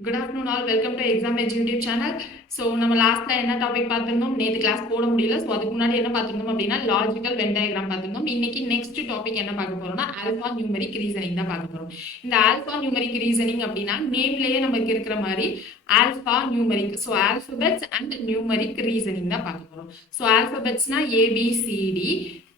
Good afternoon all welcome to exam edge YouTube channel. So நம்ம லாஸ்ட்டில் என்ன topic பார்த்துருந்தோம், நேற்று கிளாஸ் போட முடியல. ஸோ அதுக்கு முன்னாடி என்ன பார்த்துருந்தோம் அப்படின்னா லாஜிக்கல் வென் டயக்ராம் பார்த்துருந்தோம். இன்னைக்கு நெக்ஸ்ட் டாபிக் என்ன பார்க்க போறோம்னா ஆல்ஃபா நியூமெரிக் ரீசனிங் தான் பார்க்க போறோம். இந்த ஆல்ஃபா நியூமெரிக் ரீசனிங் அப்படின்னா நேம்லேயே நமக்கு இருக்கிற மாதிரி alpha numeric, so alphabets and numeric reasoning தான் பார்க்க போறோம். ஸோ ஆல்பபெட்ஸ்னா ஏபிசிடி,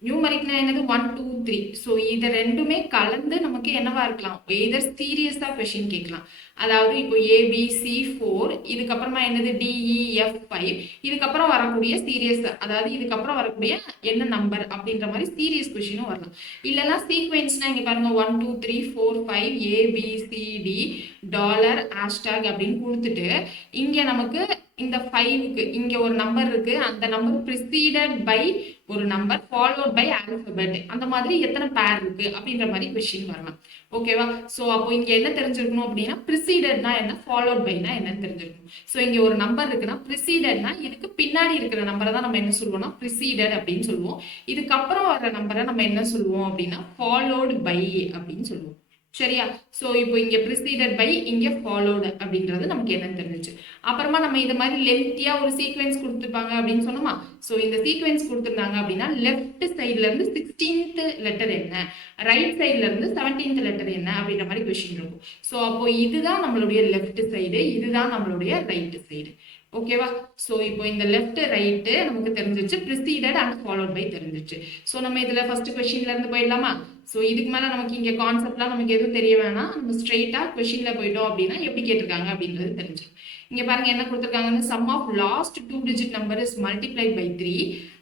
நியூமரிக்னா என்னது 1 2 3. ஸோ இது ரெண்டுமே கலந்து நமக்கு என்னவா இருக்கலாம், எதர் சீரியஸா கொஸ்டின் கேட்கலாம். அதாவது இப்போ ஏபிசி 4, இதுக்கப்புறமா என்னது டிஇஎஃப் 5, இதுக்கப்புறம் வரக்கூடிய சீரியஸ், அதாவது இதுக்கப்புறம் வரக்கூடிய என்ன நம்பர் அப்படின்ற மாதிரி சீரியஸ் கொஸ்டினும் வரலாம். இல்லைன்னா சீக்வென்ஸ்னா இங்க பாருங்க 1 2 3 4 5 ஏபிசிடி டாலர் ஹேஷ்டாக் அப்படின்னு கொடுத்துட்டு இங்க நமக்கு இந்த 5க்கு இங்க ஒரு நம்பர் இருக்கு, அந்த நம்பர் ப்ரிசீடட் பை ஒரு நம்பர் ஃபாலோட் பை ஆல்பபெட், அந்த மாதிரி எத்தனை பேர் இருக்கு அப்படின்ற மாதிரி கொஸ்டின் வரலாம். ஓகேவா? ஸோ அப்போ இங்க என்ன தெரிஞ்சிருக்கணும் அப்படின்னா ப்ரிசீடட்னா என்ன, ஃபாலோட் பைனா என்னன்னு தெரிஞ்சிருக்கணும். ஸோ இங்க ஒரு நம்பர் இருக்குன்னா ப்ரிசீடட்னா இதுக்கு பின்னாடி இருக்கிற நம்பரை தான் நம்ம என்ன சொல்லுவோம்னா ப்ரிசீடட் அப்படின்னு சொல்லுவோம். இதுக்கப்புறம் வர நம்பரை நம்ம என்ன சொல்லுவோம் அப்படின்னா ஃபாலோடு பை அப்படின்னு சொல்லுவோம். சரியா? ஸோ இப்போ இங்க ப்ரிசீடட் பை, இங்க ஃபாலோடு அப்படின்றது நமக்கு என்னன்னு தெரிஞ்சிச்சு. அப்புறமா நம்ம இது மாதிரி லென்த்தியா ஒரு சீக்வென்ஸ் கொடுத்துருப்பாங்க அப்படின்னு சொன்னோமா. ஸோ இந்த சீக்வென்ஸ் கொடுத்துருந்தாங்க அப்படின்னா லெஃப்ட் சைட்ல இருந்து 16th லெட்டர் என்ன, ரைட் சைட்ல இருந்து 17th லெட்டர் என்ன அப்படின்ற மாதிரி கொஸ்டின் இருக்கும். ஸோ அப்போ இதுதான் நம்மளுடைய லெஃப்ட் சைடு, இதுதான் நம்மளுடைய ரைட் சைடு. ஓகேவா? ஸோ இப்போ இந்த லெஃப்ட் ரைட்டு நமக்கு தெரிஞ்சிச்சு, ப்ரிசீடட் அண்ட் ஃபாலோட் பை தெரிஞ்சிச்சு. ஸோ நம்ம இதுல ஃபர்ஸ்ட் கொஸ்டின்ல இருந்து போயிடலாமா? ஸோ இதுக்கு மேலே நமக்கு இங்கே கான்செப்ட்லாம் நமக்கு எதுவும் தெரிய வேணாம், நம்ம ஸ்ட்ரெயிட்டாக கொஷினில் போயிட்டோம் அப்படின்னா எப்படி கேட்டிருக்காங்க அப்படின்றது தெரிஞ்சிடும். இங்கே பாருங்க என்ன கொடுத்துருக்காங்கன்னு, sum of last 2 digit number is multiplied by 3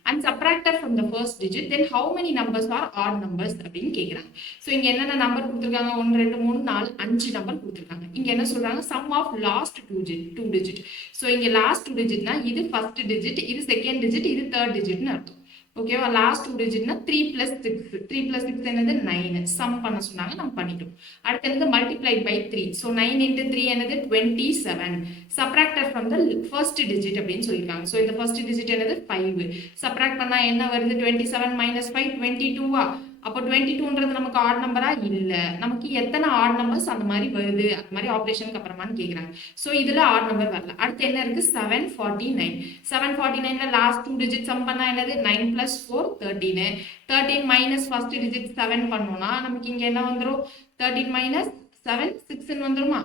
and subtracted from the first digit, then how many numbers are odd numbers அப்படின்னு கேட்குறாங்க. ஸோ இங்கே என்னென்ன நம்பர் கொடுத்துருக்காங்க, 1 2 3 4 5 நம்பர் கொடுத்துருக்காங்க. இங்கே என்ன சொல்கிறாங்க, sum of last 2 digit. So இங்கே லாஸ்ட் 2 digitனா இது ஃபர்ஸ்ட் டிஜிட், இது செகண்ட் டிஜிட், இது தேர்ட் டிஜிட்னு அர்த்தம். ஓகேவா? லாஸ்ட் 2 digitனா 3 + 6, 3 + 6 என்னது 9, சம் பண்ண சொன்னாங்க, நம்ம பண்ணிட்டோம். அடுத்து என்னது மல்டிப்ளைட் பை 3, ஸோ 9 × 3 என்னது 27, subtracted from the first digit அப்படின்னு சொல்லியிருக்காங்க. ஸோ இந்த ஃபர்ஸ்ட் டிஜிட் என்னது 5, சப்ராக்ட் பண்ணா என்ன வருது, 27 - 5 22வா. அப்போ 22ன்றது நமக்கு ஆட் நம்பரா இல்லை, நமக்கு எத்தனை ஆட் நம்பர்ஸ் அந்த மாதிரி வருது, அந்த மாதிரி ஆப்ரேஷனுக்கு அப்புறமான்னு கேட்குறாங்க. ஸோ இதில் ஆட் நம்பர் வரல. அடுத்து என்ன இருக்கு, 749. 749ல லாஸ்ட் 2 digit சம் பண்ணா என்னது 9 + 4 13, 13 மைனஸ் ஃபர்ஸ்ட் டிஜிட் 7 பண்ணோம்னா நமக்கு இங்கே என்ன வந்துடும், 13 - 7 6ன்னு வந்துருமா.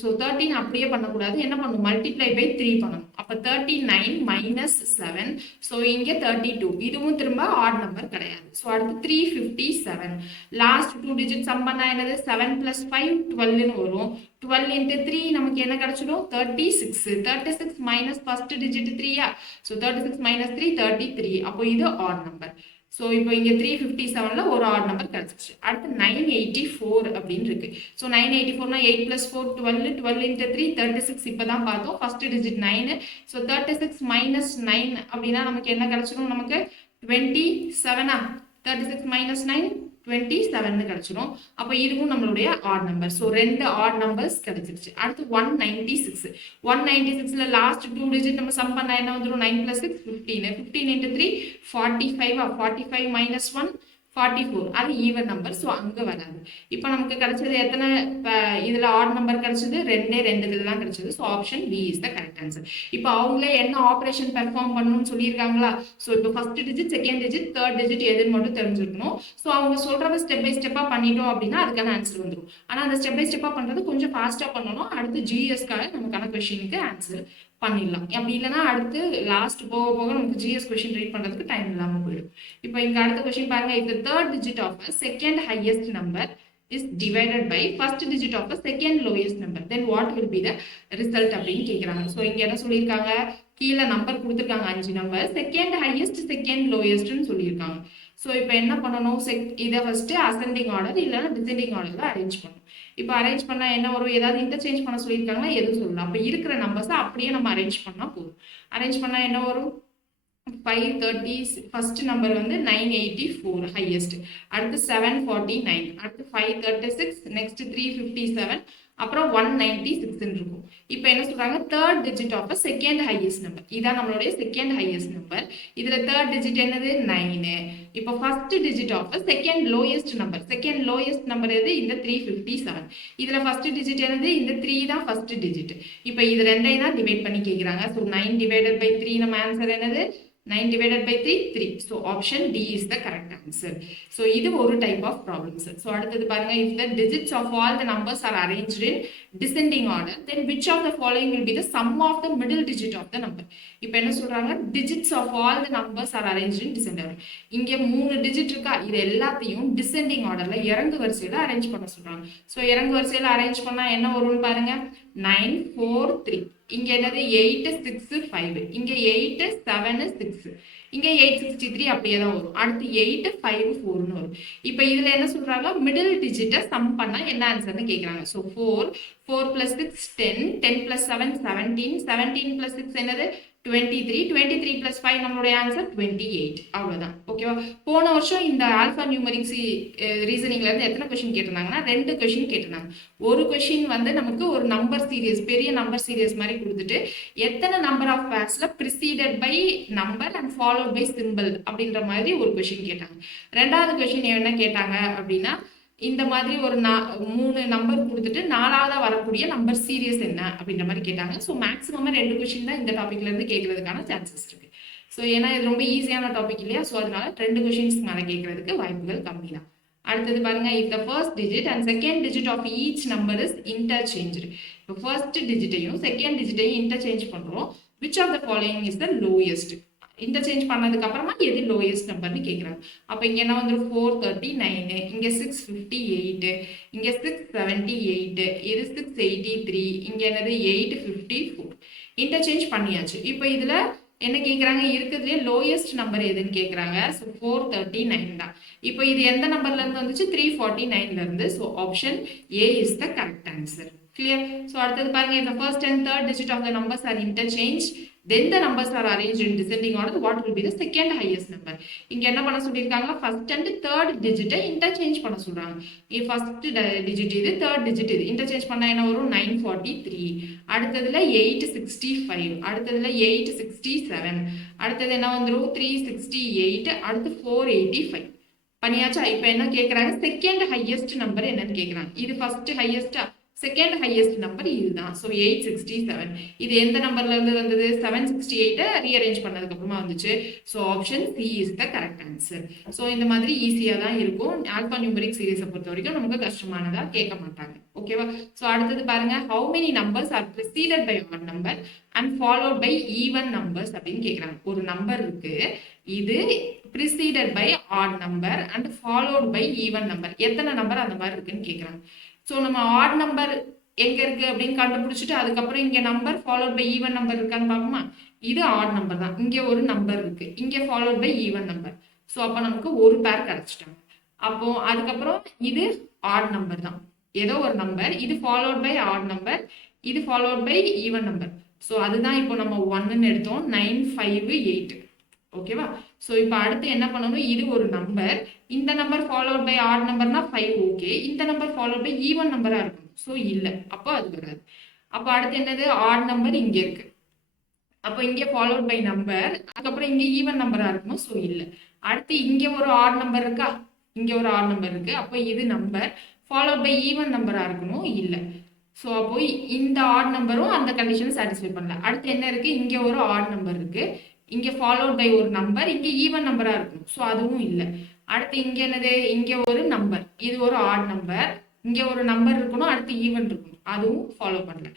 ஸோ 13 அப்படியே பண்ணக்கூடாது, என்ன பண்ணணும், மல்டிப்ளை பை 3 பண்ணணும். அப்போ 39 - 7, ஸோ இங்கே 32, இதுவும் திரும்ப ஆட் நம்பர் கிடையாது. ஸோ அடுத்து 357, லாஸ்ட் 2 digit சம் பண்ணா என்னது 7 + 5 12ன்னு வரும். 12 × 3 நமக்கு என்ன கிடைச்சிடும், 36. 36 மைனஸ் ஃபர்ஸ்ட் டிஜிட் 3யா, ஸோ 36 - 3 33, அப்போ இது ஆட் நம்பர். ஸோ இப்போ இங்கே 357ல ஒரு ஆட் நம்பர் கிடைச்சிச்சு. அடுத்து 984 அப்படின்னு இருக்கு. ஸோ 984னா 8 + 4 12, 12 × 3 36, இப்போ தான் பார்த்தோம் ஃபர்ஸ்ட் டிஜிட் 9. ஸோ 36 - 9 அப்படின்னா நமக்கு என்ன கிடைச்சிடும், நமக்கு 27ஆ, 36 - 9 27ன்னு கிடைச்சிடும். அப்போ இதுவும் நம்மளுடைய add number. So 2 odd numbers கிடைச்சிருச்சு. அடுத்து 196. 196ல லாஸ்ட் 2 digit நம்ம சம் பண்ணா என்ன வந்துடும், 9 + 6 15, 15 × 3 45, 45 - 1 44, அது ஈவன் நம்பர். ஸோ அங்கே வராது. இப்போ நமக்கு கிடைச்சது எத்தனை, இதில் ஆட் நம்பர் கிடைச்சது 2 இதில் தான் கிடைச்சது. So option B is the correct answer. இப்போ அவங்களே என்ன ஆப்ரேஷன் பெர்ஃபார்ம் பண்ணணும்னு சொல்லியிருக்காங்களா. ஸோ இப்போ first digit, second digit, third digit எதுன்னு மட்டும் தெரிஞ்சிருக்கணும். ஸோ அவங்க சொல்கிறத ஸ்டெப் பை ஸ்டெப்பாக பண்ணிட்டோம் அப்படின்னா அதுக்கான ஆன்சர் வந்துடும். ஆனால் அந்த ஸ்டெப் பை ஸ்டெப்பாக பண்ணுறது கொஞ்சம் ஃபாஸ்ட்டாக பண்ணணும். அடுத்து ஜிஎஸ்க்காக நமக்கான கொஸ்டினுக்கு ஆன்சர் பண்ணிடலாம். அப்படி இல்லைன்னா அடுத்து லாஸ்ட் போக போக நமக்கு ஜிஎஸ் கொஸ்டின் ரீட் பண்ணுறதுக்கு டைம் இல்லாமல் போயிடும். இப்போ இங்கே அடுத்த கொஸ்டின் பாருங்க, if the third digit of a second highest number is divided by first digit of a second lowest number, then what will be the result அப்படின்னு கேட்குறாங்க. ஸோ இங்கே என்ன சொல்லியிருக்காங்க, கீழே நம்பர் கொடுத்துருக்காங்க 5 நம்பர், செகண்ட் ஹையஸ்ட் செகண்ட் லோயஸ்ட்னு சொல்லியிருக்காங்க. So இப்போ என்ன பண்ணணும், இதை ஃபர்ஸ்ட் அசெண்டிங் ஆர்டர் இல்லைன்னா டிசெண்டிங் ஆர்டரில் அரேஞ்ச் பண்ணணும். இப்போ அரேஞ்ச் பண்ணால் என்ன வரும், ஏதாவது இன்டர்சேஞ்ச் பண்ண சொல்லியிருக்காங்களா, எதுவும் சொல்லலாம். அப்போ இருக்கிற நம்பர்ஸை அப்படியே நம்ம அரேஞ்ச் பண்ணால் போதும். அரேஞ்ச் பண்ணால் என்ன வரும், 530, ஃபர்ஸ்ட் நம்பர் வந்து 984 ஹையஸ்ட், அடுத்து 749, அடுத்து 536, நெக்ஸ்ட் 357, அப்புறம் 196 இருக்கும். இப்போ என்ன சொல்றாங்க, third digit of second highest number, இதான் நம்மளுடைய செகண்ட் ஹையஸ்ட் நம்பர். இதுல தேர்ட் டிஜிட் என்னது 9. இப்போ first digit of second lowest number எது இந்த 357. இதுல ஃபர்ஸ்ட் டிஜிட் என்னது இந்த 3 தான் ஃபர்ஸ்ட் டிஜிட். இப்போ இது ரெண்டையும் தான் டிவைட் பண்ணி கேக்குறாங்க. ஸோ 9/3 நம்ம ஆன்சர் என்னது 9 divided by 3, 3. So option D is the correct answer. So இது ஒரு type of problems. So அடுத்தது பாருங்க, if the digits of all the numbers are arranged in descending order, then which of the following will be the sum of the middle digit of the number? இப்போ என்ன சொல்றாங்க, digits of all the numbers are arranged in descending order. இங்க 3 digit இருக்கா, இது எல்லாத்தையும் descending orderல இறங்கு வரிசையில arrange பண்ண சொல்றாங்க. So இறங்கு வரிசையில அரேஞ்ச் பண்ணா என்ன வரும்னு பாருங்க, 9 4 3. இங்க என்னது 8 6 5, இங்க 8 7 6, இங்க 863 அப்படியே தான் வரும். அடுத்து 8 5 4ன்னு வரும். இப்போ இதுல என்ன சொல்றாங்க, மிடில் டிஜிட்டை சம் பண்ணா என்ன ஆன்சர்னு கேக்குறாங்க. ஸோ 4 4 plus 6 10, 10 plus 7 17, 17 plus 6 என்னது 23, 23 plus 5 நம்மளுடைய ஆன்சர் 28. அவ்வளவுதான். ஓகேவா? போன வருஷம் இந்த ஆல்பா நியூமரிக்ஸ் ரீசனிங்ல இருந்து எத்தனை கொஸ்டின் கேட்டிருந்தாங்கன்னா 2 கொஸ்டின் கேட்டிருந்தாங்க. ஒரு கொஸ்டின் வந்து நமக்கு ஒரு நம்பர் சீரியஸ், பெரிய நம்பர் சீரியஸ் மாதிரி கொடுத்துட்டு எத்தனை நம்பர் ஆஃப் பேர்ஸ்ல preceded by number and followed by symbol அப்படின்ற மாதிரி ஒரு கொஸ்டின் கேட்டாங்க. ரெண்டாவது கொஸ்டின் என்ன கேட்டாங்க அப்படின்னா, இந்த மாதிரி ஒரு 3 நம்பர் கொடுத்துட்டு 4ஆவதா வரக்கூடிய நம்பர் சீரியஸ் என்ன அப்படின்ற மாதிரி கேட்டாங்க. ஸோ மேக்ஸிமம் 2 கொஸ்டின் தான் இந்த டாபிக்ல இருந்து கேட்கறதுக்கான சான்சஸ் இருக்கு. ஸோ ஏன்னா இது ரொம்ப ஈஸியான டாபிக் இல்லையா, ஸோ அதனால 2 கொஸ்டின்ஸ் மேலே கேட்கறதுக்கு வாய்ப்புகள் கம்மி தான். அடுத்தது பாருங்க, if the first digit and second digit of each number is interchanged. இப்போ ஃபர்ஸ்ட் டிஜிட்டையும் செகண்ட் டிஜிட்டையும் இன்டர்சேஞ்ச் பண்றோம். which of the following is the lowest? Interchange பண்ணதுக்கு அப்புறமா எது லோயஸ்ட் நம்பர்னு கேட்குறாங்க. அப்போ இங்கே என்ன வந்துடும் 439, இங்கே 658, இங்கே 678, இது 683, இங்கே என்னது 854. இன்டர்சேஞ்ச் பண்ணியாச்சு. இப்போ இதில் என்ன கேட்குறாங்க, இருக்கிறதுலே லோயஸ்ட் நம்பர் எதுன்னு கேட்குறாங்க. ஸோ 439 தான். இப்போ இது எந்த நம்பர்ல இருந்து வந்துச்சு, 349ல இருந்து. So option A is the correct answer. Clear? So அடுத்தது பாருங்க, இந்த first and third digit of the numbers are interchange, then the numbers are arranged in descending order, what will be the second highest number? இங்க என்ன பண்ண சொல்லிருக்காங்க, first and third digit interchange பண்ண சொல்றாங்க. first digit இது, third digit இது interchange பண்ணா என்ன வரும் 943, அடுத்ததுல 865, அடுத்ததுல 867, அடுத்தது என்ன வந்துரும் 368, அடுத்து 485 பண்ணியாச்சா. இப்போ என்ன கேக்குறாங்க, செகண்ட் ஹையஸ்ட் நம்பர் என்னன்னு கேக்குறாங்க. இது ஃபர்ஸ்ட் ஹையஸ்டா, செகண்ட் ஹையஸ்ட் நம்பர் இதுதான். ஸோ 867. இது எந்த நம்பர்ல இருந்து வந்தது, 768 ரீஅரேஞ்ச் பண்ணதுக்கு அப்புறமா வந்துச்சு. So option C is the correct answer. So இந்த மாதிரி ஈஸியாக தான் இருக்கும். ஆல்பா நியூமரிக் சீரீஸை பொறுத்த வரைக்கும் நமக்கு கஷ்டமானதா கேட்க மாட்டாங்க. ஓகேவா? ஸோ அடுத்தது பாருங்க, how many numbers are preceded by odd number and followed by even numbers அப்படின்னு கேட்குறாங்க. ஒரு நம்பர் இருக்கு, இது preceded by odd number and followed by even number. எத்தனை நம்பர் அந்த மாதிரி இருக்குன்னு கேட்குறாங்க. ஸோ நம்ம ஆட் நம்பர் எங்க இருக்கு அப்படின்னு கண்டுபிடிச்சிட்டு அதுக்கப்புறம் இங்க number followed by even number இருக்கான்னு பார்ப்போமா. இது ஆட் நம்பர் தான், இங்க ஒரு நம்பர் இருக்கு, இங்க followed by even number. So அப்போ நமக்கு ஒரு பேர் கிடைச்சிட்டாங்க. அப்போ அதுக்கப்புறம் இது ஆட் நம்பர் தான், ஏதோ ஒரு நம்பர், இது ஃபாலோட் பை ஆட் நம்பர், இது followed by even number. So அதுதான் இப்போ நம்ம 1ன்னு எடுத்தோம், 958. ஓகேவா? ஸோ இப்போ அடுத்து என்ன பண்ணணும், இது ஒரு நம்பர், இந்த நம்பர் ஃபாலோட் பை ஆட் நம்பர்னா 5 ஓகே, இந்த நம்பர் ஃபாலோட் பை ஈவன் நம்பரா இருக்கும். ஸோ இல்லை, அப்போ அது வராது. அப்போ அடுத்து என்னது, ஆட் நம்பர் இங்கே இருக்கு, அப்போ இங்கே ஃபாலோட் பை நம்பர், அதுக்கப்புறம் இங்கே ஈவன் நம்பரா இருக்கணும். ஸோ இல்லை. அடுத்து இங்கே ஒரு ஆட் நம்பர் இருக்கா, இங்கே ஒரு ஆட் நம்பர் இருக்கு, அப்போ இது நம்பர் ஃபாலோட் பை ஈவன் நம்பரா இருக்கணும். இல்லை. ஸோ அப்போ இந்த ஆட் நம்பரும் அந்த கண்டிஷனை சாட்டிஸ்ஃபை பண்ணல. அடுத்து என்ன இருக்கு, இங்கே ஒரு ஆட் நம்பர் இருக்கு, இங்கே ஃபாலோட் பை ஒரு நம்பர், இங்கே ஈவன் நம்பரா இருக்கும். ஸோ அதுவும் இல்லை. அடுத்து இங்கே என்னது, இங்கே ஒரு நம்பர், இது ஒரு ஆட் நம்பர், இங்கே ஒரு நம்பர் இருக்கணும், அடுத்து ஈவன் இருக்கணும், அதுவும் ஃபாலோ பண்ணல.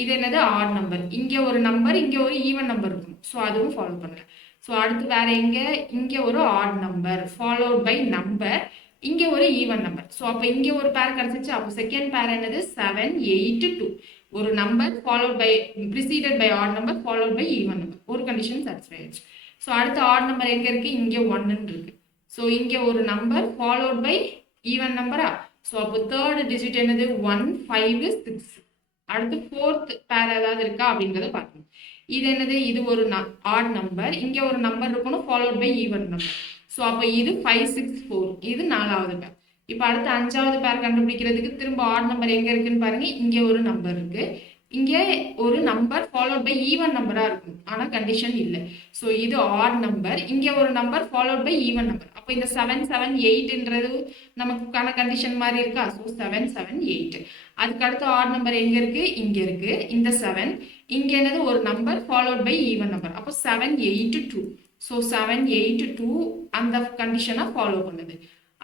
இது என்னது, ஆட் நம்பர், இங்கே ஒரு நம்பர், இங்கே ஒரு ஈவன் நம்பர் இருக்கணும். ஸோ அதுவும் ஃபாலோ பண்ணல. ஸோ அடுத்து வேற எங்க, இங்கே ஒரு odd number followed by number, இங்கே ஒரு ஈவன் நம்பர். ஸோ அப்போ இங்கே ஒரு பேர் கிடைச்சிச்சு. அப்போ செகண்ட் பேர் என்னது 7 8 2, ஒரு number followed by preceded by odd number followed by even number. ஒரு கண்டிஷன் சாட்டிஸ்ஃபை ஆயிடுச்சு. ஸோ அடுத்த ஆட் நம்பர் எங்க இருக்கு, இங்கே 1ன்னு இருக்கு. ஸோ இங்கே ஒரு நம்பர் ஃபாலோட் பை ஈவன் நம்பரா. ஸோ அப்போ தேர்ட் டிஜிட் என்னது 1 5 6. அடுத்து ஃபோர்த் பேர் ஏதாவது இருக்கா அப்படின்றத பார்க்கணும். இது என்னது, இது ஒரு ஆட் நம்பர், இங்கே ஒரு நம்பர் இருக்கணும் followed by even number. So அப்போ இது 5 6 4, இது 4வது பேர். இப்போ அடுத்து 5வது பேர் கண்டுபிடிக்கிறதுக்கு திரும்ப ஆட் நம்பர் எங்க இருக்குன்னு பாருங்க. இங்கே ஒரு நம்பர் இருக்கு, இங்கே ஒரு நம்பர் ஃபாலோட் பை ஈவன் நம்பரா இருக்கும், ஆனா கண்டிஷன் இல்லை. ஸோ இது ஆட் நம்பர், இங்கே ஒரு number followed by even number. அப்போ அப்போ இந்த 7 7 8ன்றது நமக்கான கண்டிஷன் மாதிரி இருக்கா. ஸோ 7 7 8. அதுக்கு அடுத்து ஆட் நம்பர் எங்க இருக்கு, இங்க இருக்கு. இந்த 7 இங்க என்னது ஒரு number followed by even number. அப்போ 7 8 2. ஸோ 7 8 2 அந்த கண்டிஷனை ஃபாலோ பண்ணுது.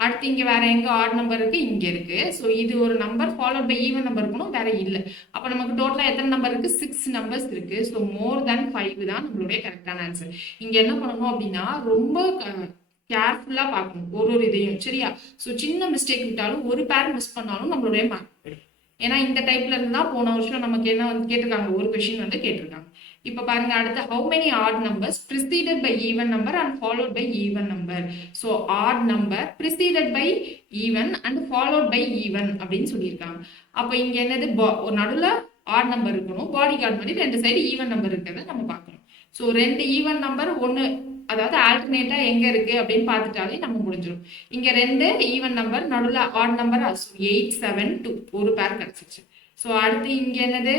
அடுத்து இங்க வேற எங்க ஆட் நம்பர் இருக்கு, இங்க இருக்கு. ஸோ இது ஒரு number followed by even number இருக்கணும், வேற இல்லை. அப்போ நமக்கு டோட்டலா எத்தனை நம்பர் இருக்கு, 6 நம்பர்ஸ் இருக்கு. ஸோ மோர் தேன் 5 தான் நம்மளுடைய கரெக்டான ஆன்சர். இங்க என்ன பண்ணணும் அப்படின்னா ரொம்ப கேர்ஃபுல்லா பார்க்கணும் ஒரு இதையும், சரியா. ஸோ சின்ன மிஸ்டேக் விட்டாலும் ஒரு பேர் மிஸ் பண்ணாலும் நம்மளுடைய மார்க் போயிடும். ஏன்னா இந்த டைப்ல இருந்தா போன வருஷம் நமக்கு என்ன வந்து கேட்டிருக்காங்க, ஒரு கொஸ்டின் வந்து கேட்டிருக்காங்க. இப்போ பாருங்க அடுத்து how many odd numbers preceded by even number and followed by even number. so odd number preceded by even and followed by even அப்படின்னு சொல்லியிருக்காங்க. அப்போ இங்க என்னது ஒரு நடுவுல odd number இருக்கணும், பாடி கார்டு மாதிரி ரெண்டு சைடு ஈவன் நம்பர் இருக்கிறத நம்ம பார்க்கணும். ஸோ ரெண்டு ஈவன் நம்பர் ஒன்று, அதாவது ஆல்டர்னேட்டா எங்க இருக்கு அப்படின்னு பார்த்துட்டாலே நம்ம முடிஞ்சிடும். இங்க ரெண்டு ஈவன் நம்பர் நடுவுல ஆட் நம்பர் 8 7 2 ஒரு பேர் கிடைச்சிச்சு. ஸோ அடுத்து இங்க என்னது,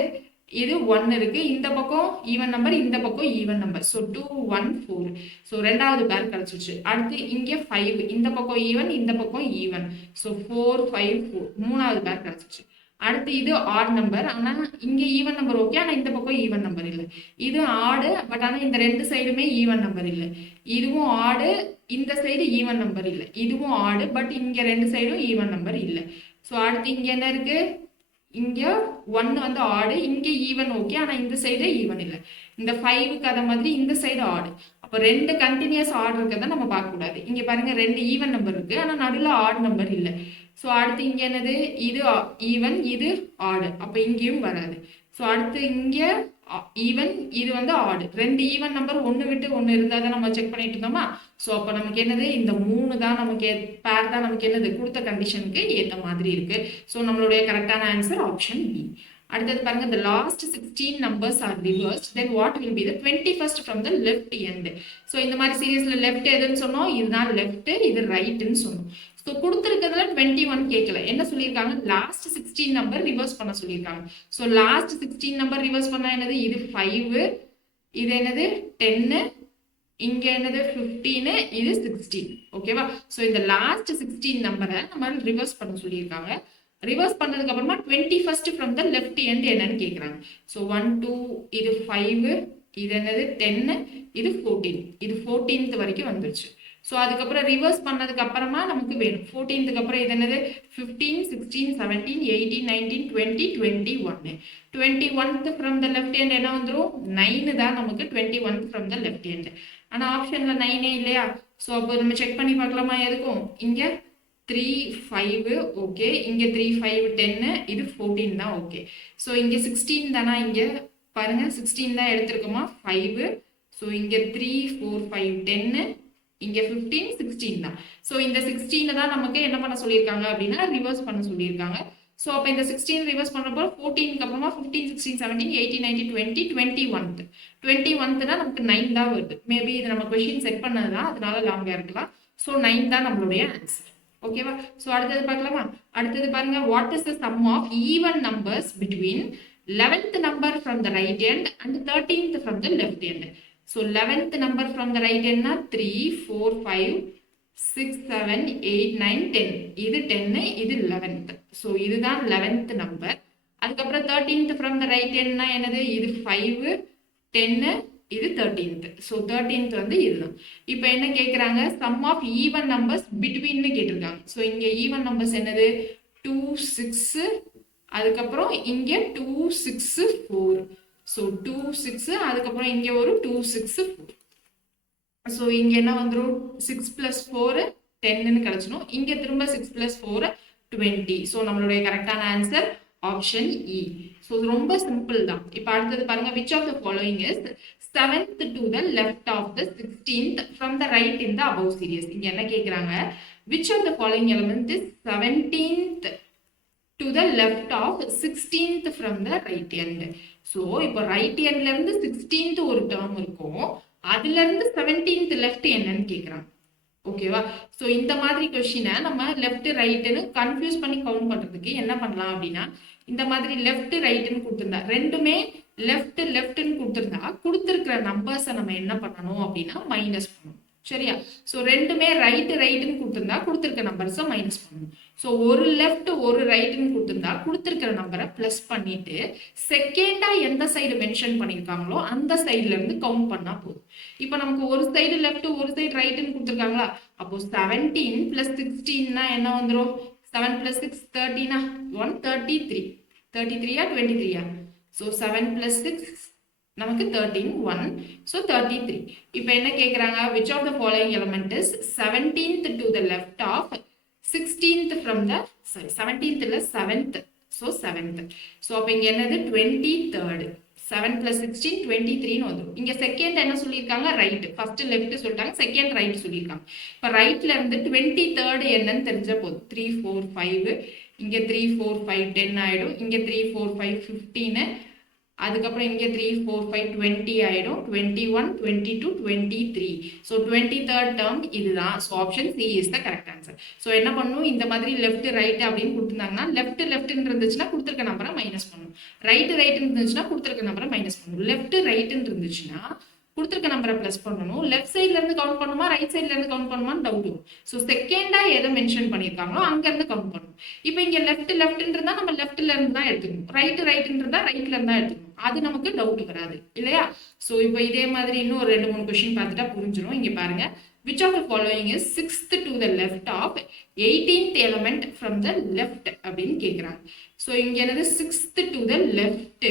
இது 1 இருக்கு, இந்த பக்கம் ஈவன் நம்பர், இந்த பக்கம் ஈவன் நம்பர். ஸோ 2 1 4. ஸோ ரெண்டாவது பேர் கிடைச்சிச்சு. அடுத்து இங்க 5, இந்த பக்கம் ஈவன், இந்த பக்கம் ஈவன். ஸோ 4 5 4 மூணாவது பேர் கிடைச்சிச்சு. அடுத்து இது ஆட் நம்பர், ஆனா இங்க ஈவன் நம்பர் ஓகே, ஆனா இந்த பக்கம் ஈவன் நம்பர் இல்லை. இது ஆடு, பட் ஆனா இந்த ரெண்டு சைடுமே ஈவன் நம்பர் இல்லை. இதுவும் ஆடு, இந்த சைடு ஈவன் நம்பர் இல்லை. இதுவும் ஆடு, பட் இங்க ரெண்டு சைடும் ஈவன் நம்பர் இல்லை. ஸோ அடுத்து இங்க என்ன இருக்கு, இங்க 1 வந்து ஆடு, இங்க ஈவன் ஓகே, ஆனா இந்த சைடு ஈவன் இல்லை. இந்த 5க்கு அத மாதிரி இந்த சைடு ஆடு. அப்போ ரெண்டு கண்டினியூஸ் ஆர்டர் இருக்கிறத நம்ம பார்க்க கூடாது. இங்க பாருங்க ரெண்டு ஈவன் நம்பர் இருக்கு, ஆனா நடுவில் ஆட் நம்பர் இல்லை. ஸோ அடுத்து இங்க என்னது, இது ஈவன், இது ஆடு, அப்போ இங்கேயும் வராது. ஸோ அடுத்து இங்க ஈவன், இது வந்து ஆடு. ரெண்டு ஈவன் நம்பர் ஒன்று விட்டு ஒன்று இருந்தால் தான் நம்ம செக் பண்ணிட்டு இருந்தோமா. ஸோ அப்போ நமக்கு என்னது, இந்த 3 தான் நமக்கு பேர் தான் நமக்கு என்னது கொடுத்த கண்டிஷனுக்கு ஏற்ற மாதிரி இருக்கு. ஸோ நம்மளுடைய கரெக்டான ஆன்சர் ஆப்ஷன் பி. அடுத்தது பாருங்க, the last 16 numbers are reversed, then what will be the 21st from the left end. So இந்த மாதிரி சீரியஸ்ல லெஃப்ட் எதுன்னு சொன்னோம், இதுதான் லெஃப்ட், இது ரைட்டுன்னு சொன்னோம். ஸோ கொடுத்துருக்கிறதுல 21 கேட்கல, என்ன சொல்லியிருக்காங்க, லாஸ்ட் 16 நம்பர் ரிவர்ஸ் பண்ண சொல்லியிருக்காங்க. ஸோ லாஸ்ட் 16 நம்பர் ரிவர்ஸ் பண்ணா என்னது, இது 5, இது என்னது 10, இங்க என்னது 15, இது 16. ஓகேவா. ஸோ இந்த லாஸ்ட் 16 நம்பரை நம்ம ரிவர்ஸ் பண்ண சொல்லியிருக்காங்க. ரிவர்ஸ் பண்ணதுக்கு அப்புறமா 21st from the left end என்னன்னு கேட்குறாங்க. ஸோ 1 2, இது 5, இது என்னது 10, இது 14, இது 14th வரைக்கும் வந்துருச்சு. ஸோ அதுக்கப்புறம் ரிவர்ஸ் பண்ணதுக்கு அப்புறமா நமக்கு வேணும் 14th அப்புறம் இது என்னது 15 16 17 18 19 20 21. 21th from the left hand என்ன வந்துடும், 9 தான் நமக்கு 21th from the left hand. ஆனால் ஆப்ஷன்ல 9 இல்லையா. ஸோ அப்போ நம்ம செக் பண்ணி பார்க்கலாமா எதுக்கும். இங்க 3 5 ஓகே, இங்க 3 5 10, இது 14 தான் ஓகே. ஸோ இங்க 16 தானா, இங்க பாருங்க 16 தான் எடுத்திருக்கோமா 5. ஸோ இங்க 3 4 5 10, இங்க 15 16 தான். ஸோ இந்த 16 தான் நமக்கு என்ன பண்ண சொல்லியிருக்காங்க அப்படின்னா ரிவர்ஸ் பண்ண சொல்லியிருக்காங்க. ஸோ அப்போ இந்த 16 ரிவர்ஸ் பண்ணுறப்போ 14க்கு அப்புறமா 15 16 17 18 19 20 21th 21th தான் நமக்கு 9 தான் வருது. மேபி இது நம்ம கொஸ்டின் செட் பண்ணது தான், அதனால லாங்காக இருக்கலாம். ஸோ 9 தான் நம்மளுடைய ஆன்சர். ஓகேவா. ஸோ அடுத்தது பார்க்கலாமா. அடுத்தது பாருங்க, what is the sum of even numbers between 11th number from the right hand and 13th from the left hand. So 11th number from the right hand na 3 4 5 6 7 8 9 10. இது 10, இது 11th. So இதுதான் 11th number. அதுக்கப்புறம் 13th from the right hand na என்னது, இது 5 10, இது 13th. So 13th வந்து இதுதான். இப்போ என்ன கேட்குறாங்க, சம் ஆஃப் ஈவன் நம்பர்ஸ் பிட்வீன்னு கேட்டிருக்காங்க. ஸோ இங்கே ஈவன் நம்பர்ஸ் என்னது 2 6, அதுக்கப்புறம் இங்கே 2 6 4. ஸோ 2 6, அதுக்கப்புறம் இங்கே ஒரு 2 6 4. ஸோ இங்கே என்ன வந்துடும் 6 + 4 10ன்னு கிடச்சிடும். இங்கே திரும்ப 6 + 4 20. ஸோ நம்மளுடைய கரெக்டான ஆன்சர் ஆப்ஷன் இ. ஸோ ரொம்ப சிம்பிள் தான். இப்போ அடுத்தது பாருங்க, which of the following is 7th to the left of the 16th from the right in the above series. இங்கே என்ன கேட்குறாங்க, which of the following element is 17th to the left of 16th from the right hand. So இப்போ right ஹேண்ட்ல இருந்து 16th ஒரு term இருக்கும், அதுல இருந்து 17th லெஃப்ட் என்னன்னு கேட்குறாங்க. ஓகேவா. ஸோ இந்த மாதிரி கொஸ்டினை நம்ம லெஃப்ட் ரைட்டுன்னு கன்ஃபியூஸ் பண்ணி கவுண்ட் பண்றதுக்கு என்ன பண்ணலாம் அப்படின்னா, இந்த மாதிரி லெஃப்ட் ரைட்டுன்னு கொடுத்துருந்தா, ரெண்டுமே லெஃப்ட்னு கொடுத்துருந்தா கொடுத்துருக்கிற நம்பர்ஸை நம்ம என்ன பண்ணணும் அப்படின்னா மைனஸ் பண்ணணும். சரியா? ஸோ ரெண்டுமே ரைட்டுன்னு கொடுத்துருந்தா கொடுத்துருக்க நம்பர்ஸை மைனஸ் பண்ணணும். ஸோ ஒரு லெஃப்ட் ஒரு ரைட்டுன்னு கொடுத்துருந்தா கொடுத்துருக்கிற நம்பரை ப்ளஸ் பண்ணிட்டு செகண்டா எந்த சைடு மென்ஷன் பண்ணியிருக்காங்களோ அந்த சைட்ல இருந்து கவுண்ட் பண்ணா போதும். இப்போ நமக்கு ஒரு சைடு லெஃப்ட் ஒரு சைடு ரைட்டுன்னு கொடுத்துருக்காங்களா, அப்போ 17 + 16 என்ன வந்துடும்? 7 + 6 13 133 33 23 ஸோ 7 + 6 நமக்கு 13 1 ஸோ 33. இப்போ என்ன கேட்குறாங்க, which of the following element is 17th to the left of 16th from the 17th இல்ல 7th ஸோ 7th. ஸோ அப்போ இங்கே என்னது 23rd 7 + 16 23ன்னு வந்துடும். இங்கே செகண்ட் என்ன சொல்லியிருக்காங்க, ரைட். ஃபர்ஸ்ட் லெஃப்ட் சொல்லிட்டாங்க, செகண்ட் ரைட் சொல்லியிருக்காங்க. இப்போ ரைட்ல இருந்து 23rd என்னன்னு தெரிஞ்ச போதும். 3 4 5 இங்கே 3 4 5 10 ஆயிடும். இங்கே 3 4 5 15 அதுக்கப்புறம் இங்கே 3 4 5 20 ஆயிடும். 21 22 23 ஸோ 23rd டேர்ம் இதுதான். So option C is the correct answer. ஸோ என்ன பண்ணணும், இந்த மாதிரி லெஃப்ட் ரைட் அப்படின்னு கொடுத்துருந்தாங்கன்னா லெஃப்ட்னு இருந்துச்சுன்னா கொடுத்துருக்க நம்பரை மைனஸ் பண்ணணும். ரைட்டுன்னு இருந்துச்சுன்னா கொடுத்துருக்க நம்பரை மைனஸ் பண்ணணும். லெஃப்ட் ரைட்டுன்னு இருந்துச்சுன்னா கொடுத்துருக்க நம்பரை ப்ளஸ் பண்ணணும். லெஃப்ட் சைட்ல இருந்து கவுண்ட் பண்ணுமா ரைட் சைட்ல இருந்து கவுண்ட் பண்ணுமான்னு டவுட் வரும். ஸோ செகண்டா எதை மென்ஷன் பண்ணியிருக்காங்களோ அங்க இருந்து கவுண்ட் பண்ணணும். இப்போ இங்க லெஃப்ட்ன்னு இருந்தா நம்ம லெஃப்ட்ல இருந்து தான் எடுத்துக்கணும். ரைட்டுன்னு இருந்தா ரைட்ல இருந்து தான் எடுத்துக்கணும். அது நமக்கு டவுட் வராது இல்லையா? ஸோ இப்போ இதே மாதிரி இன்னும் ஒரு 2 3 கொஸ்டின் பார்த்துட்டா புரிஞ்சிடும். இங்க பாருங்க, which of the following is 6th to the left of 18th element from the left அப்படின்னு கேட்குறாங்க. ஸோ இங்க என்னது 6th to the left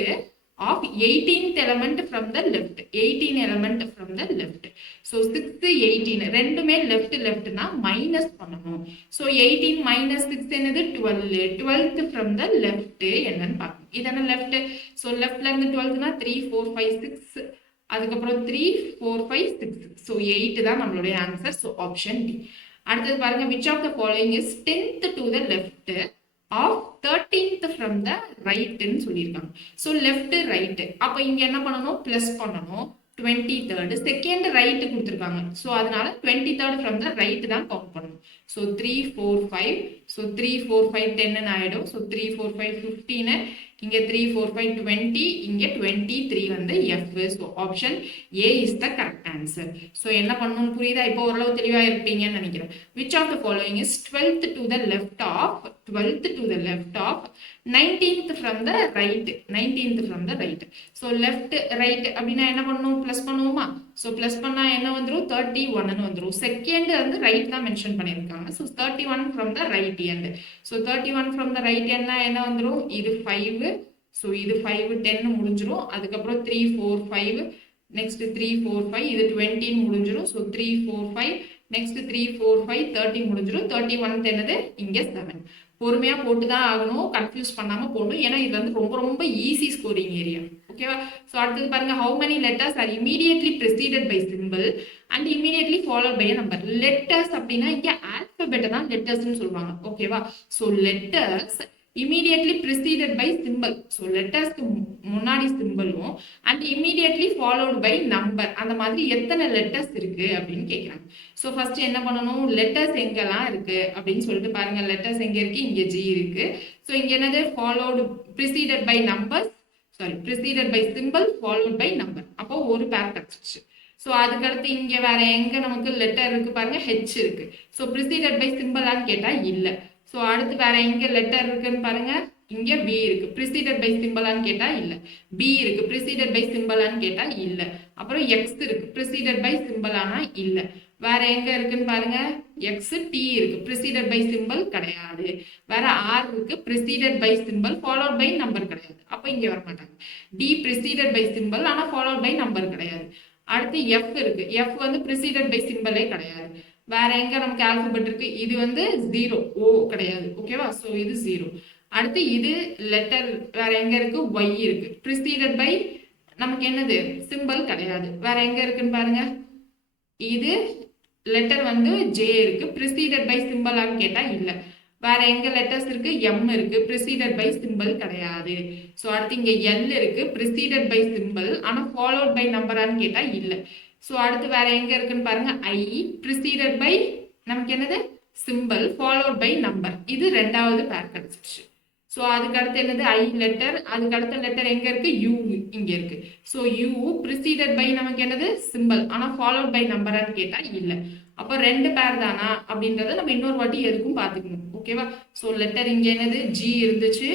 of 18th element from the left 18 element from the left. so 6 18 ரெண்டுமே leftனா minus பண்ணணும். so 18 minus 6 என்னது 12 12th from the left என்னன்னு பார்க்கணும். இதான லெஃப்ட். so leftல இருந்து 12னா 3 4 5 6 அதுக்கப்புறம் 3 4 5 6 so 8 தான் நம்மளுடைய ஆன்சர். so option D. அடுத்தது பாருங்க, which of the following is 10th to the left of 13th from the right ன்னு சொல்லியிருக்காங்க. So left right. அப்போ இங்கே என்ன பண்ணணும், ப்ளஸ் பண்ணணும். 23rd செகண்ட் ரைட்டு கொடுத்துருக்காங்க. ஸோ அதனால 23rd from the ரைட்டு தான் கவுண்ட் பண்ணணும். ஸோ 3 4 5 ஸோ 3 4 5 10 ஆயிடும். ஸோ 3 4 5 15 இங்கே 3 4 5 20 இங்கே 23 வந்து F. So option A is the correct answer. ஸோ என்ன பண்ணணும்னு புரியுதா? இப்போ ஓரளவு தெளிவாக இருப்பீங்கன்னு நினைக்கிறேன். Which of the following is 12th to the left of 19th from the right 19th from the right. So left right அப்படின்னா என்ன பண்ணணும், ப்ளஸ் பண்ணுவோமா? ஸோ ப்ளஸ் பண்ணால் என்ன வந்துடும், 31 வந்துடும். செகண்ட் வந்து ரைட் தான் மென்ஷன் பண்ணியிருக்காங்க. So 31 from the right end. So 31 from the right என்ன வந்துடும், இது 5 ஸோ இது 5 10 முடிஞ்சிடும். அதுக்கப்புறம் 3 4 5 நெக்ஸ்ட் 3 4 5 இது 20 முடிஞ்சிடும். ஸோ 3 4 5 நெக்ஸ்ட் 3 4 5 30 முடிஞ்சிடும். 31 என்னது இங்கே 7. பொறுமையாக போட்டு தான் ஆகணும், கன்ஃபியூஸ் பண்ணாமல் போடணும். ஏன்னா இது வந்து ரொம்ப ரொம்ப ஈஸி ஸ்கோரிங் ஏரியா. ஓகேவா? ஸோ அடுத்தது பாருங்க, how many letters are immediately preceded by symbol and immediately followed by a number. letters அப்படின்னா இங்கே ஆல்பபெட்டை தான் லெட்டர்ஸ்ன்னு சொல்லுவாங்க. ஓகேவா? So letters immediately preceded by symbol. So லெட்டர்ஸ்க்கு முன்னாடி சிம்பிளும் and immediately followed by number. அந்த மாதிரி எத்தனை லெட்டர்ஸ் இருக்கு அப்படின்னு கேட்குறாங்க. ஸோ ஃபர்ஸ்ட் என்ன பண்ணணும், லெட்டர்ஸ் எங்கெல்லாம் இருக்கு அப்படின்னு சொல்லிட்டு பாருங்க. லெட்டர்ஸ் எங்க இருக்கு, இங்கே ஜி இருக்கு. ஸோ இங்க என்னது, followed preceded by numbers preceded by symbol followed by number. அப்போ ஒரு பேர் கிடைச்சிச்சு. ஸோ அதுக்கடுத்து இங்கே வேற எங்க நமக்கு லெட்டர் இருக்கு பாருங்க, ஹெச் இருக்கு. ஸோ preceded by symbol-ஆன்னு கேட்டா இல்லை. ஸோ அடுத்து வேற எங்க லெட்டர் இருக்குன்னு பாருங்க, இங்க பி இருக்கு. preceded by symbol-ஆன்னு கேட்டா இல்லை. பி இருக்கு. preceded by symbol-ஆன்னு கேட்டா இல்லை. அப்புறம் எக்ஸ் இருக்கு. preceded by symbol-ஆனா இல்லை. வேற எங்க இருக்குன்னு பாருங்க, எக்ஸ் டி இருக்கு. preceded by symbol கிடையாது. வேற ஆர் இருக்கு. preceded by symbol followed by number கிடையாது. அப்போ இங்க வர மாட்டாங்க. டி preceded by symbol ஆனா followed by number கிடையாது. அடுத்து எஃப் இருக்கு. எஃப் வந்து preceded by symbol-ஏ கிடையாது. வேற எங்க நமக்கு ஆல்பபெட் இருக்கு, இது வந்து 0 ஓ கிடையாது. ஓகேவா? ஸோ இது 0. அடுத்து இது லெட்டர் வேற எங்க இருக்கு, ஒய் இருக்கு. preceded by நமக்கு என்னது, சிம்பிள் கிடையாது. வேற எங்க இருக்குன்னு பாருங்க, இது லெட்டர் வந்து ஜே இருக்கு. preceded by symbol-ஆன்னு கேட்டா இல்லை. வேற எங்க லெட்டர்ஸ் இருக்கு, எம் இருக்கு. preceded by symbol கிடையாது. ஸோ அடுத்து இங்க எல் இருக்கு. preceded by symbol ஆனா followed by number-ஆன்னு கேட்டா இல்லை. ஸோ அடுத்து வேற எங்க இருக்குன்னு பாருங்க, ஐ preceded by நமக்கு என்னது, symbol followed by number. இது ரெண்டாவது பேர் கிடைச்சிச்சு. ஸோ அதுக்கு அடுத்து என்னது ஐ லெட்டர், அதுக்கு அடுத்த லெட்டர் எங்க இருக்கு, யூ இங்க இருக்கு. ஸோ யூ ப்ரிசீடட் பை நமக்கு என்னது சிம்பிள், ஆனா ஃபாலோட் பை நம்பரான்னு கேட்டா இல்ல. அப்போ 2 பேர் தானா அப்படின்றத நம்ம இன்னொரு வாட்டி எதுக்கும் பார்த்துக்கணும். ஓகேவா? ஸோ லெட்டர் இங்க என்னது ஜி இருந்துச்சு.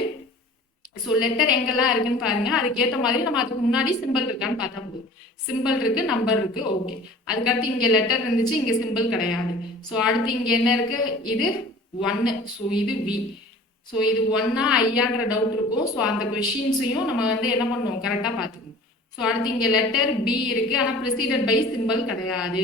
ஸோ லெட்டர் எங்கெல்லாம் இருக்குன்னு பாருங்க. அதுக்கேற்ற மாதிரி நம்ம அதுக்கு முன்னாடி சிம்பிள் இருக்கான்னு பார்த்தா போதும். சிம்பிள் இருக்கு, நம்பர் இருக்கு, ஓகே. அதுக்கடுத்து இங்க லெட்டர் இருந்துச்சு, இங்க சிம்பிள் கிடையாது. ஸோ அடுத்து இங்க என்ன இருக்கு, இது 1. ஸோ இது வி. ஸோ இது 1ஆ ஐயாங்கிற டவுட் இருக்கும். ஸோ அந்த கொஷின்ஸையும் நம்ம வந்து என்ன பண்ணணும், கரெக்டாக பார்த்துக்கணும். ஸோ அடுத்து இங்கே லெட்டர் பி இருக்கு, ஆனால் ப்ரிசீடட் பை சிம்பிள் கிடையாது.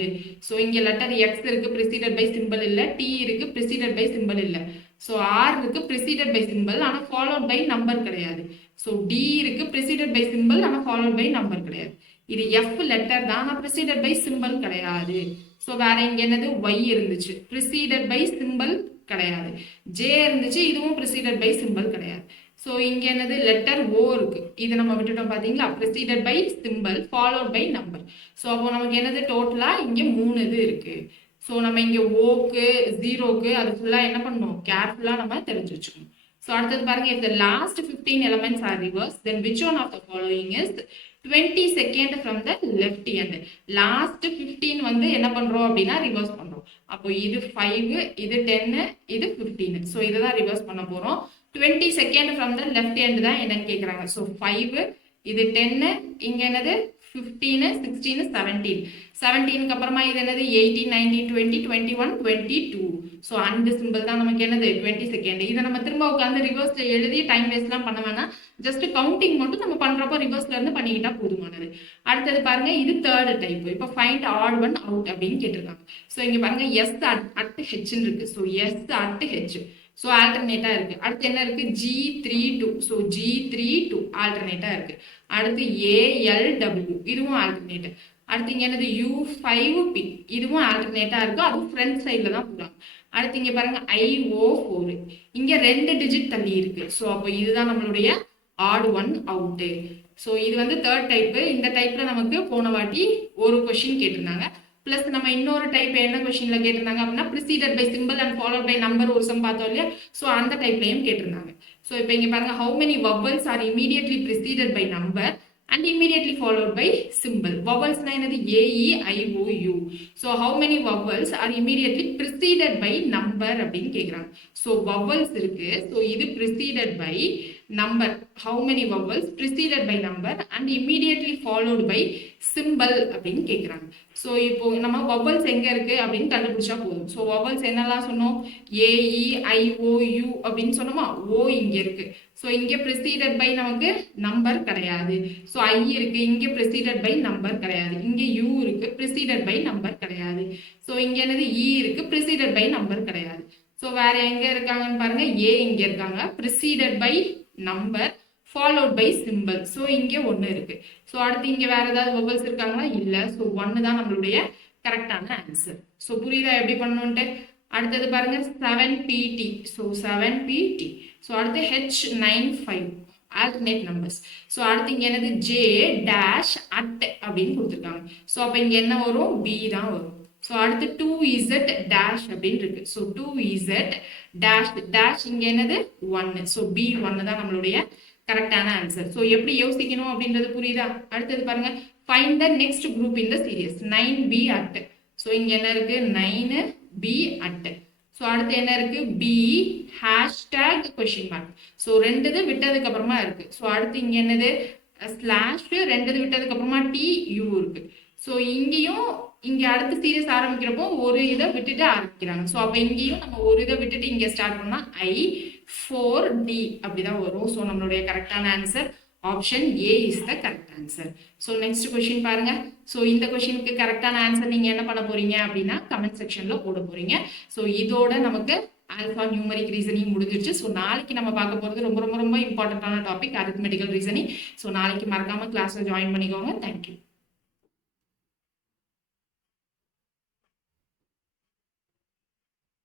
ஸோ இங்கே லெட்டர் எக்ஸ் இருக்கு, ப்ரிசீடட் பை சிம்பிள் இல்லை. டி இருக்கு, ப்ரிசீடட் பை சிம்பிள் இல்லை. ஸோ ஆர் இருக்கு, ப்ரிசீடட் பை சிம்பிள், ஆனால் ஃபாலோட் பை நம்பர் கிடையாது. ஸோ டி இருக்கு, ப்ரிசீடட் பை சிம்பிள், ஆனால் ஃபாலோட் பை நம்பர் கிடையாது. இது எஃப் லெட்டர் தான், ஆனால் ப்ரிசீடட் பை சிம்பிள் கிடையாது. ஸோ வேற இங்கே என்னது ஒய் இருந்துச்சு, ப்ரிசீடட் பை சிம்பிள் கிடையாது. ஜே இருந்துச்சு, இதுவும் ப்ரிசீடட் பை சிம்பிள் கிடையாது. ஸோ இங்கே என்னது லெட்டர் ஓ இருக்கு, இது நம்ம விட்டுட்டோம் பார்த்தீங்களா, preceded by symbol followed by number. So அப்போ நமக்கு என்னது டோட்டலாக இங்கே 3 இது இருக்கு. ஸோ நம்ம இங்கே ஓக்கு ஜீரோக்கு அது ஃபுல்லாக என்ன பண்ணணும், கேர்ஃபுல்லாக நம்ம தெரிஞ்சு வச்சுக்கணும். ஸோ அடுத்தது பாருங்க, if the last 15 elements are reversed, then which one of the following is 22nd from the left hand? Last 15 வந்து என்ன பண்றோம் அப்படின்னா ரிவர்ஸ் பண்றோம். அப்போ இது 5, இது 10, இது 15. ஸோ இதை தான் ரிவர்ஸ் பண்ண போறோம். 22nd from the left hand தான் என்னன்னு கேட்குறாங்க. ஸோ 5, இது 10, இங்க என்னது 15, 16, 17. 17க்கு அப்புறமா இது என்னது 18, 19, 20, 21, 22. ஸோ அந்த சிம்பிள் தான் நமக்கு என்னது 22nd. இதை நம்ம திரும்ப உட்காந்து ரிவர்ஸ்ல எழுதி டைம் வேஸ்ட்லாம் பண்ண வேணாம். ஜஸ்ட் கவுண்டிங் மட்டும் நம்ம பண்றப்போ ரிவர்ஸ்ல இருந்து பண்ணிக்கிட்டா போதுமானது. அடுத்தது பாருங்க, இது தேர்ட் டைப். இப்போ ஃபைண்ட் ஆட் ஒன் அவுட் அப்படின்னு கேட்டிருக்காங்க. ஸோ இங்க பாருங்க எஸ் அட் ஹெச்ன்னு இருக்கு. So S at H, so ஆல்டர்னேட்டா இருக்கு. அடுத்து என்ன இருக்கு, G32. ஸோ G32 ஆல்டர்னேட்டா இருக்கு. அடுத்து ALW, இதுவும் ஆல்டர்னேட். அடுத்து இங்க என்னது U5P, இதுவும் ஆல்டர்னேட்டா இருக்கு. அதுவும் ஃப்ரண்ட் சைட்ல தான் போறாங்க. அடுத்து இங்க பாருங்க IO4, இங்க 2 டிஜிட் தள்ளி இருக்கு. ஸோ அப்போ இதுதான் நம்மளுடைய ஆட் ஒன் அவுட்டு. ஸோ இது வந்து தேர்ட் டைப்பு. இந்த டைப்ல நமக்கு போன வாட்டி ஒரு கொஸ்டின் கேட்டிருந்தாங்க. பிளஸ் நம்ம இன்னொரு டைப் என்ன கொஸ்டின்ல கேட்டிருந்தாங்க அப்படின்னா preceded by symbol and followed by number ஒரு சம் பார்த்தோம் இல்லையா. ஸோ அந்த டைப்லையும் கேட்டிருந்தாங்க. ஸோ இப்போ இங்க பாருங்க, how many vowels are immediately preceded by number and immediately followed by symbol. Vowels na enadhu A, E, I, O, U. So how many vowels are immediately preceded by number அப்படினு கேக்குறாங்க. So vowels இருக்கு. So இது preceded by number. How many vowels preceded by number and immediately followed by symbol அப்படின்னு கேக்குறாங்க. So இப்போ நம்ம vowels எங்க இருக்கு அப்படின்னு கண்டுபிடிச்சா போதும். So vowels என்னெல்லாம் சொன்னோம், A, E, I, O, U அப்படின்னு சொன்னோமா. O இங்க இருக்கு. ஸோ இங்கே ப்ரிசீடட் பை நமக்கு நம்பர் கிடையாது. ஸோ ஐ இருக்கு, இங்கே ப்ரிசீடட் பை நம்பர் கிடையாது. இங்கே யூ இருக்கு, ப்ரிசீடட் பை நம்பர் கிடையாது. ஸோ இங்கே என்னது இ இருக்கு, ப்ரிசீடட் பை நம்பர் கிடையாது. ஸோ வேற எங்க இருக்காங்கன்னு பாருங்க, ஏ இங்க இருக்காங்க, preceded by number followed by symbol. So இங்கே 1 இருக்கு. ஸோ அடுத்து இங்கே வேற ஏதாவது வவல்ஸ் இருக்காங்களா, இல்லை. ஸோ 1 தான் நம்மளுடைய கரெக்டான ஆன்சர். ஸோ புரியுதா எப்படி பண்ணணுன்ட்டு. அடுத்தது பாருங்க 7PT. So 7PT. ஸோ அடுத்து H95 alternate numbers. ஸோ அடுத்து இங்கே என்னது J dash at அப்படின்னு கொடுத்துருக்காங்க. ஸோ அப்போ இங்கே என்ன வரும், B தான் வரும். ஸோ அடுத்து 2Z dash அப்படின்னு இருக்கு. ஸோ 2Z dash dash இங்கே என்னது 1. ஸோ B1 தான் நம்மளுடைய கரெக்டான ஆன்சர். ஸோ எப்படி யோசிக்கணும் அப்படின்றது புரியுதா. அடுத்தது பாருங்க, find the next group in the series 9B at. So இங்கே என்ன இருக்கு 9B at. ஸோ அடுத்து என்ன இருக்கு, B hashtag question mark. So 2 இது விட்டதுக்கு அப்புறமா இருக்கு. ஸோ அடுத்து இங்க என்னது ஸ்லாஷ் 2 இது விட்டதுக்கு அப்புறமா TU இருக்கு. ஸோ இங்கேயும் இங்க அடுத்த சீரியஸ் ஆரம்பிக்கிறப்போ ஒரு இதை விட்டுட்டு ஆரம்பிக்கிறாங்க. ஸோ அப்போ இங்கேயும் நம்ம ஒரு இதை விட்டுட்டு இங்க ஸ்டார்ட் பண்ணா I4D அப்படிதான் வரும். ஸோ நம்மளுடைய கரெக்டான answer option A is the correct answer. So next question பாருங்க. ஸோ இந்த கொஸ்டினுக்கு கரெக்டான ஆன்சர் நீங்க என்ன பண்ண போறீங்க அப்படின்னா கமெண்ட் செக்ஷன்ல போட போறீங்க. ஸோ இதோட நமக்கு ஆல்ஃபா நியூமரிக் ரீசனிங் முடிஞ்சிருச்சு. ஸோ நாளைக்கு நம்ம பார்க்க போகிறது ரொம்ப ரொம்ப ரொம்ப இம்பார்ட்டன்டான டாபிக் அரித்மெட்டிக்கல் ரீசனிங். ஸோ நாளைக்கு மறக்காம கிளாஸ்ல ஜாயின் பண்ணிக்கோங்க. தேங்க்யூ.